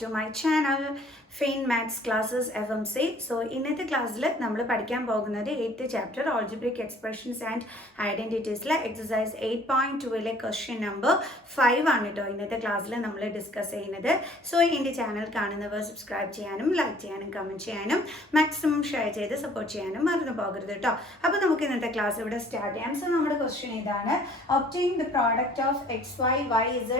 to my channel Fine Maths Classes FMC. So ഇന്നത്തെ ക്ലാസ്സിൽ നമ്മൾ പഠിക്കാൻ പോകുന്നത് 8th chapter Algebraic Expressions and Identities exercise 8.2 question number 5 ആണ് കേട്ടോ ഇന്നത്തെ ക്ലാസ്സിൽ നമ്മൾ ഡിസ്കസ് ചെയ്യുന്നത്. സോ എൻ്റെ ചാനൽ കാണുന്നവർ സബ്സ്ക്രൈബ് ചെയ്യാനും ലൈക്ക് ചെയ്യാനും കമൻറ്റ് ചെയ്യാനും മാക്സിമം ഷെയർ ചെയ്ത് സപ്പോർട്ട് ചെയ്യാനും മറന്നു പോകരുത് കേട്ടോ. അപ്പോൾ നമുക്ക് ഇന്നത്തെ ക്ലാസ് ഇവിടെ സ്റ്റാർട്ട് ചെയ്യാം. സോ നമ്മുടെ ക്വസ്റ്റ്യൻ ഇതാണ്, obtain the product of xy, yz,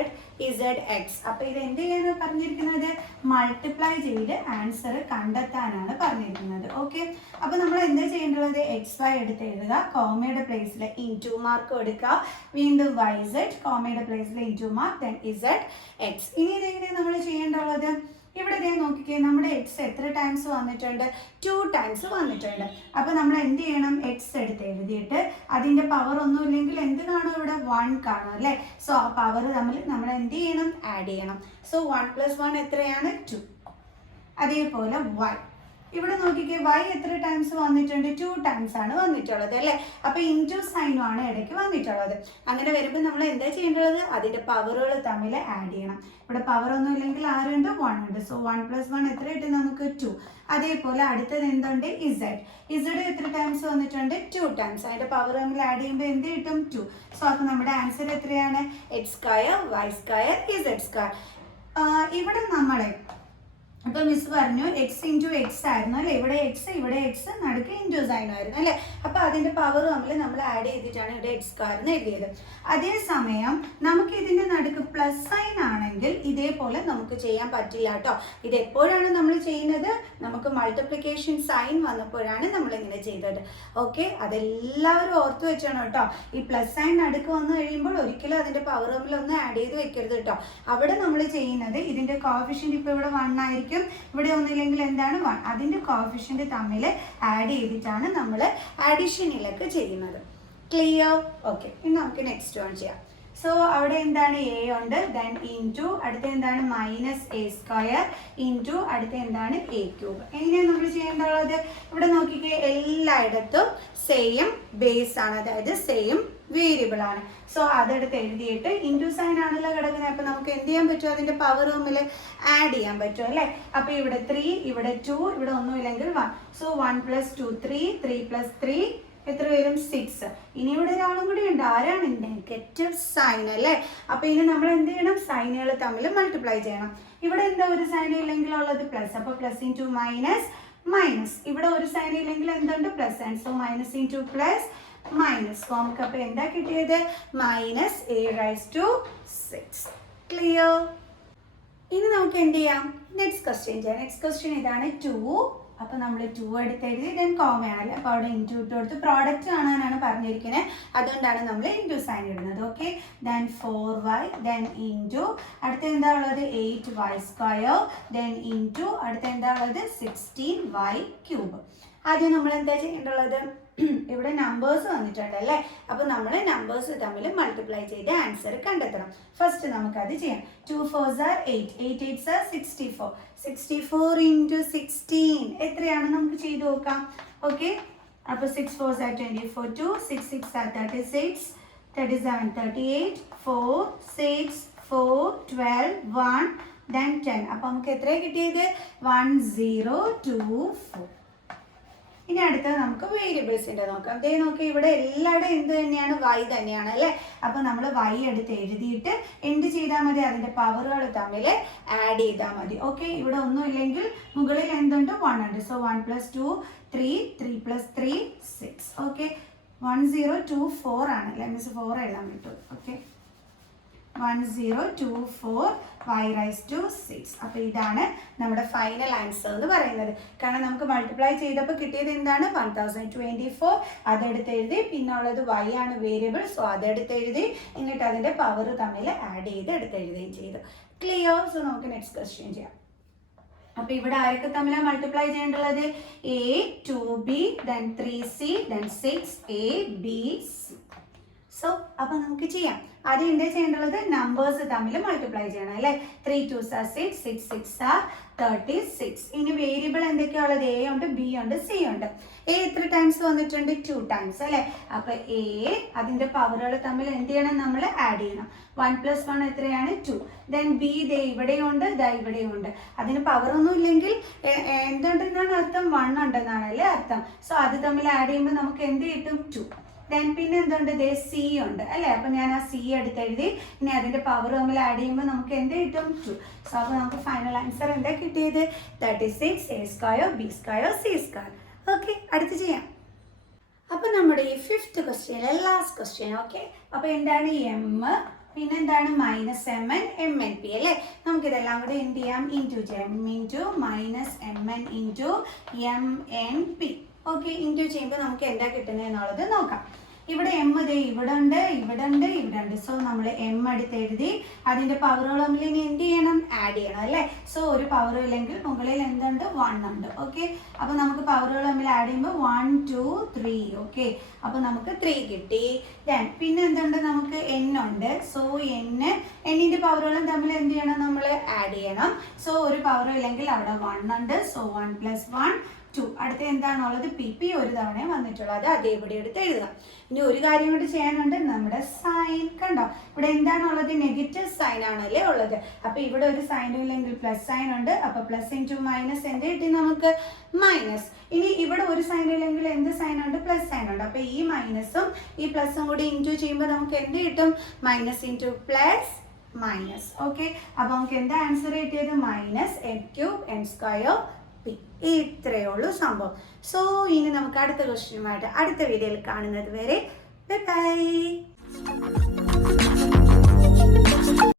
zx. അപ്പോൾ ഇത് എന്ത് ചെയ്യാനാണ് പറഞ്ഞിരിക്കുന്നത്? മൾട്ടിപ്ലൈ ചെയ്ത് ആൻസർ കണ്ടെത്താനാണ് പറഞ്ഞിരിക്കുന്നത്. ഓക്കെ, അപ്പോൾ നമ്മൾ എന്താ ചെയ്യേണ്ടത്? xy എടുത്ത് എഴുതുക, കോമയുടെ പ്ലേസിൽ ഇൻറ്റു മാർക്ക് എടുക്കുക, വീണ്ടും yz, കോമയുടെ പ്ലേസിൽ ഇൻറ്റു മാർക്ക്, ദെൻ zx. ഇനി ഇതെങ്ങനെയാണ് നമ്മൾ ചെയ്യേണ്ടത്? ഇവിടെ ഇതേ നോക്കിക്കേ, നമ്മുടെ എക്സ് എത്ര ടൈംസ് വന്നിട്ടുണ്ട്? 2 ടൈംസ് വന്നിട്ടുണ്ട്. അപ്പോൾ നമ്മൾ എന്ത് ചെയ്യണം? എക്സ് എടുത്ത് എഴുതിയിട്ട് അതിൻ്റെ പവർ ഒന്നും ഇല്ലെങ്കിൽ എന്ത് കാണും? ഇവിടെ 1 കാണും അല്ലേ? സോ ആ പവർ തമ്മിൽ നമ്മൾ എന്ത് ചെയ്യണം? ആഡ് ചെയ്യണം. സോ 1 + 1 എത്രയാണ്? 2. അതേപോലെ y, ഇവിടെ നോക്കിക്കേ, y എത്ര ടൈംസ് വന്നിട്ടുണ്ട്? 2 ടൈംസ് ആണ് വന്നിട്ടുള്ളത് അല്ലേ? അപ്പോൾ ഇൻറ്റു സൈനും ആണ് ഇടയ്ക്ക് വന്നിട്ടുള്ളത്. അങ്ങനെ വരുമ്പോൾ നമ്മൾ എന്താ ചെയ്യേണ്ടത്? അതിൻ്റെ പവറുകൾ തമ്മിൽ ആഡ് ചെയ്യണം. ഇവിടെ പവർ ഒന്നും ഇല്ലെങ്കിൽ ആരുണ്ട്? 1 ഉണ്ട്. സോ 1 + 1 എത്ര കിട്ടും നമുക്ക്? 2. അതേപോലെ അടുത്തത് എന്തുണ്ട്? ഇസഡ് എത്ര ടൈംസ് വന്നിട്ടുണ്ട്? 2 ടൈംസ്. അതിൻ്റെ പവർ തമ്മിൽ ആഡ് ചെയ്യുമ്പോൾ എന്ത് കിട്ടും? 2. സോ അപ്പോൾ നമ്മുടെ ആൻസർ എത്രയാണ്? x², y², z². ഇവിടെ നമ്മളെ അപ്പോൾ മിസ് പറഞ്ഞു എക്സ് ഇൻറ്റു എക്സ് ആയിരുന്നു അല്ലേ? ഇവിടെ എക്സ് നടുക്ക് ഇൻറ്റു സൈൻ ആയിരുന്നു അല്ലേ? അപ്പോൾ അതിൻ്റെ പവർ നമ്മൾ ആഡ് ചെയ്തിട്ടാണ് ഇവിടെ x² എന്ന് എഴുതിയത്. അതേസമയം നമുക്ക് ഇതിൻ്റെ നടുക്ക് പ്ലസ് സൈൻ ആണെങ്കിൽ ഇതേപോലെ നമുക്ക് ചെയ്യാൻ പറ്റില്ല കേട്ടോ. ഇത് എപ്പോഴാണ് നമ്മൾ ചെയ്യുന്നത്? നമുക്ക് മൾട്ടിപ്ലിക്കേഷൻ സൈൻ വന്നപ്പോഴാണ് നമ്മളിങ്ങനെ ചെയ്തത്. ഓക്കെ, അതെല്ലാവരും ഓർത്ത് വെച്ചണം കേട്ടോ. ഈ പ്ലസ് സൈൻ നടുക്ക് വന്നു കഴിയുമ്പോൾ ഒരിക്കലും അതിൻ്റെ പവർ തമ്മിലൊന്നും ആഡ് ചെയ്ത് വെക്കരുത് കേട്ടോ. അവിടെ നമ്മൾ ചെയ്യുന്നത് ഇതിൻ്റെ കോഫിഷ്യൻ്റ് ഇപ്പോൾ ഇവിടെ 1 ആയിരിക്കും, ഇവിടെ ഒന്നില്ലെങ്കിൽ എന്താണ്? 1. അതിൻ്റെ കോഫിഷ്യൻ്റ് തമ്മിൽ ആഡ് ചെയ്തിട്ടാണ് നമ്മൾ അഡീഷനിലൊക്കെ ചെയ്യുന്നത്. ക്ലിയർ? ഓക്കെ, ഇനി നമുക്ക് നെക്സ്റ്റ് വൺ ചെയ്യാം. സോ അവിടെ എന്താണ്? എ ഉണ്ട്, ദെൻ ഇൻറ്റു അടുത്ത എന്താണ്? -a² ഇൻറ്റു അടുത്ത എന്താണ്? a³. എങ്ങനെയാണ് നമ്മൾ ചെയ്യേണ്ടത്? ഇവിടെ നോക്കിക്കേ, എല്ലായിടത്തും സെയിം ബേസ് ആണ്, അതായത് സെയിം വേരിയബിൾ ആണ്. സോ അതെടുത്ത് എഴുതിയിട്ട് ഇൻറ്റു സൈൻ ആണല്ലോ കിടക്കുന്നത്. അപ്പോൾ നമുക്ക് എന്ത് ചെയ്യാൻ പറ്റും? അതിൻ്റെ പവർ തമ്മിൽ ആഡ് ചെയ്യാൻ പറ്റും അല്ലേ? അപ്പോൾ ഇവിടെ 3, ഇവിടെ 2, ഇവിടെ ഒന്നുമില്ലെങ്കിൽ 1. സോ 1 + 2 3, 3 + 3 എത്ര വരും? 6. ഇനി ഇവിടെ ഒരാളും കൂടി ഉണ്ട്, ആരാണ്? നെഗറ്റീവ് സൈൻ അല്ലേ? അപ്പോൾ ഇനി നമ്മൾ എന്ത് ചെയ്യണം? സൈനുകൾ തമ്മിൽ മൾട്ടിപ്ലൈ ചെയ്യണം. ഇവിടെ എന്താ ഒരു സൈൻ ഇല്ലെങ്കിൽ ഉള്ളത്? പ്ലസ്. അപ്പോൾ പ്ലസ് ഇൻറ്റു മൈനസ്. ഇവിടെ ഒരു സൈൻ ഇല്ലെങ്കിൽ എന്തുണ്ട്? Plus sine. So minus into plus minus. So നമുക്ക് അപ്പോൾ എന്താ കിട്ടിയത്? -a⁻6. ക്ലിയർ? ഇനി നമുക്ക് എന്ത് ചെയ്യാം? നെക്സ്റ്റ് ക്വസ്റ്റ്യൻ ചെയ്യാം. നെക്സ്റ്റ് ക്വസ്റ്റ്യൻ ഇതാണ് 2. അപ്പോൾ നമ്മൾ 2 എടുത്ത് എഴുതി, ദെൻ കോമയാണല്ലേ? അപ്പോൾ അവിടെ ഇൻറ്റു ഇട്ട് കൊടുത്ത് പ്രോഡക്റ്റ് കാണാനാണ് പറഞ്ഞിരിക്കുന്നത്, അതുകൊണ്ടാണ് നമ്മൾ ഇൻറ്റു സൈൻ ഇടുന്നത്. Okay, then 4y, then into അടുത്ത എന്താ ഉള്ളത്? 8y², ദെൻ ഇൻറ്റു അടുത്ത എന്താ ഉള്ളത്? 16y³. ആദ്യം നമ്മൾ എന്താ ചെയ്യേണ്ടത്? ഇവിടെ നമ്പേഴ്സ് വന്നിട്ടുണ്ട് അല്ലേ? അപ്പോൾ നമ്മൾ നമ്പേഴ്സ് തമ്മിൽ മൾട്ടിപ്ലൈ ചെയ്ത് ആൻസർ കണ്ടെത്തണം. ഫസ്റ്റ് നമുക്കത് ചെയ്യാം. 2 4s are 8, 8 8s are 64. 64 × 16 എത്രയാണ്? നമുക്ക് ചെയ്ത് നോക്കാം. ഓക്കെ, അപ്പോൾ 6 4s are 24, 2 6 6 are 36, 37 38, 4 6 4 12 1, then 10. അപ്പോൾ നമുക്ക് എത്രയാണ് കിട്ടിയത്? 1024. ഇനി അടുത്തത് നമുക്ക് വേരിയബിൾസിൻ്റെ നോക്കാം. ദേ നോക്കി, ഇവിടെ എല്ലായിടും എന്ത് തന്നെയാണ്? y തന്നെയാണ് അല്ലേ? അപ്പോൾ നമ്മൾ y എടുത്ത് എഴുതിയിട്ട് എന്ത് ചെയ്താൽ മതി? അതിൻ്റെ പവറുകൾ തമ്മിൽ ആഡ് ചെയ്താൽ മതി. ഓക്കെ, ഇവിടെ ഒന്നുമില്ലെങ്കിൽ മുകളിൽ എന്തുണ്ട്? 1 ഉണ്ട്. സോ 1 + 2 3, 3 + 3 6. ഓക്കെ, 1024 ആണ് അല്ലേ? മിസ് 4 എഴുതാൻ പറ്റും. Okay, 1024 y⁻6. അപ്പോൾ ഇതാണ് നമ്മുടെ ഫൈനൽ ആൻസർ എന്ന് പറയുന്നത്. കാരണം നമുക്ക് മൾട്ടിപ്ലൈ ചെയ്തപ്പോൾ കിട്ടിയത് എന്താണ്? 1024. അതെടുത്ത് എഴുതി, പിന്നെ ഉള്ളത് y ആണ് വേരിയബിൾ. സോ അതെടുത്ത് എഴുതി, എന്നിട്ട് അതിൻ്റെ പവർ തമ്മിൽ ആഡ് ചെയ്ത് എടുത്ത് എഴുതുകയും ചെയ്തു. ക്ലിയർ? സോ നമുക്ക് നെക്സ്റ്റ് ക്വസ്റ്റ്യൻ ചെയ്യാം. അപ്പോൾ ഇവിടെ ആരൊക്കെ തമ്മിലാണ് മൾട്ടിപ്ലൈ ചെയ്യേണ്ടത്? a 2b, then 3c, then 6ab c. So അപ്പോൾ നമുക്ക് ചെയ്യാം. ആദ്യം എന്താ ചെയ്യേണ്ടത്, നമ്പേഴ്സ് തമ്മിൽ മൾട്ടിപ്ലൈ ചെയ്യണം അല്ലേ. 3 2s are 6, 6 6 are 36. ഇനി വേരിയബിൾ എന്തൊക്കെയാ ഉള്ളത്, എ ഉണ്ട്, ബി ഉണ്ട്, സി ഉണ്ട്. എ എത്ര ടൈംസ് വന്നിട്ടുണ്ട്, 2 ടൈംസ് അല്ലേ. അപ്പോൾ എ അതിൻ്റെ പവറുകൾ തമ്മിൽ എന്ത് ചെയ്യണം, നമ്മൾ ആഡ് ചെയ്യണം. 1 + 1 എത്രയാണ്, 2. ദെൻ ബി ദേ ഇവിടെയുണ്ട്, ദാ ഇവിടെയുണ്ട്. അതിന് പവറൊന്നും ഇല്ലെങ്കിൽ എന്തുണ്ടെന്നാണ് അർത്ഥം, 1 ഉണ്ടെന്നാണ് അല്ലേ അർത്ഥം. സോ അത് തമ്മിൽ ആഡ് ചെയ്യുമ്പോൾ നമുക്ക് എന്ത് കിട്ടും, 2. ദെൻ പിന്നെ എന്തുണ്ട്, ദേ സി ഉണ്ട് അല്ലേ. അപ്പം ഞാൻ ആ സി എടുത്തെഴുതി. ഇനി അതിൻ്റെ പവർ തമ്മിൽ ആഡ് ചെയ്യുമ്പോൾ നമുക്ക് എന്ത് കിട്ടും, 2. സോ അപ്പോൾ നമുക്ക് ഫൈനൽ ആൻസർ എന്താ കിട്ടിയത്, 36 a², b², c². ഓക്കെ, അടുത്ത് ചെയ്യാം. അപ്പോൾ നമ്മുടെ ഈ 5th question last question. Okay, അപ്പോൾ എന്താണ് എം, പിന്നെ എന്താണ് -mn mnp അല്ലേ. നമുക്കിതെല്ലാം കൂടെ എന്ത് ചെയ്യാം, ഇൻറ്റു ചെയ്യാം. -mn mnp. ഓക്കെ, ഇൻറ്റു ചെയ്യുമ്പോൾ നമുക്ക് എന്താ കിട്ടുന്നത് എന്നുള്ളത് നോക്കാം. ഇവിടെ എം ദേ ഇവിടെ ഉണ്ട്, ഇവിടെ ഉണ്ട്, ഇവിടെ ഉണ്ട്. സോ നമ്മൾ എം എടുത്ത് എഴുതി. അതിൻ്റെ പവറുകൾ തമ്മിൽ ഇനി എന്ത് ചെയ്യണം, ആഡ് ചെയ്യണം അല്ലേ. സോ ഒരു പവറും ഇല്ലെങ്കിൽ മുകളിൽ എന്തുണ്ട്, 1 ഉണ്ട്. ഓക്കെ, അപ്പോൾ നമുക്ക് പവറുകൾ തമ്മിൽ ആഡ് ചെയ്യുമ്പോൾ 1 2 3. ഓക്കെ, അപ്പോൾ നമുക്ക് 3 കിട്ടി. ദെൻ പിന്നെ എന്തുണ്ട്, നമുക്ക് എൻ ഉണ്ട്. സോ എന്നിൻ്റെ പവറുകളും തമ്മിൽ എന്ത് ചെയ്യണം, നമ്മൾ ആഡ് ചെയ്യണം. സോ ഒരു പവറും ഇല്ലെങ്കിൽ അവിടെ 1 ഉണ്ട്. സോ 1 + 1 2. അടുത്ത എന്താണുള്ളത്, പി ഒരു തവണ വന്നിട്ടുള്ളത്, അത് അതേപടി എടുത്ത് എഴുതുക. ഇനി ഒരു കാര്യം കൂടി ചെയ്യാനുണ്ട്, നമ്മുടെ സൈൻ കണ്ടോ, ഇവിടെ എന്താണുള്ളത്, നെഗറ്റീവ് സൈൻ ആണല്ലേ ഉള്ളത്. അപ്പോൾ ഇവിടെ ഒരു സൈനും ഇല്ലെങ്കിൽ പ്ലസ് സൈൻ ഉണ്ട്. അപ്പോൾ പ്ലസ് ഇൻറ്റു മൈനസ് എന്ത് കിട്ടി നമുക്ക്, മൈനസ്. ഇനി ഇവിടെ ഒരു സൈൻ ഇല്ലെങ്കിൽ എന്ത് സൈൻ ഉണ്ട്, പ്ലസ് സൈൻ ഉണ്ട്. അപ്പോൾ ഈ മൈനസും ഈ പ്ലസും കൂടി ഇൻറ്റു ചെയ്യുമ്പോൾ നമുക്ക് എന്ത് കിട്ടും, minus into plus minus. Okay, അപ്പോൾ നമുക്ക് എന്താ ആൻസർ കിട്ടിയത്, -n³ n². ഇത്രയേ ഉള്ളൂ സംഭവം. സോ ഇനി നമുക്ക് അടുത്ത ക്വസ്റ്റ്യനുമായിട്ട് അടുത്ത വീഡിയോയിൽ കാണുന്നത് വരെ ബൈ ബൈ.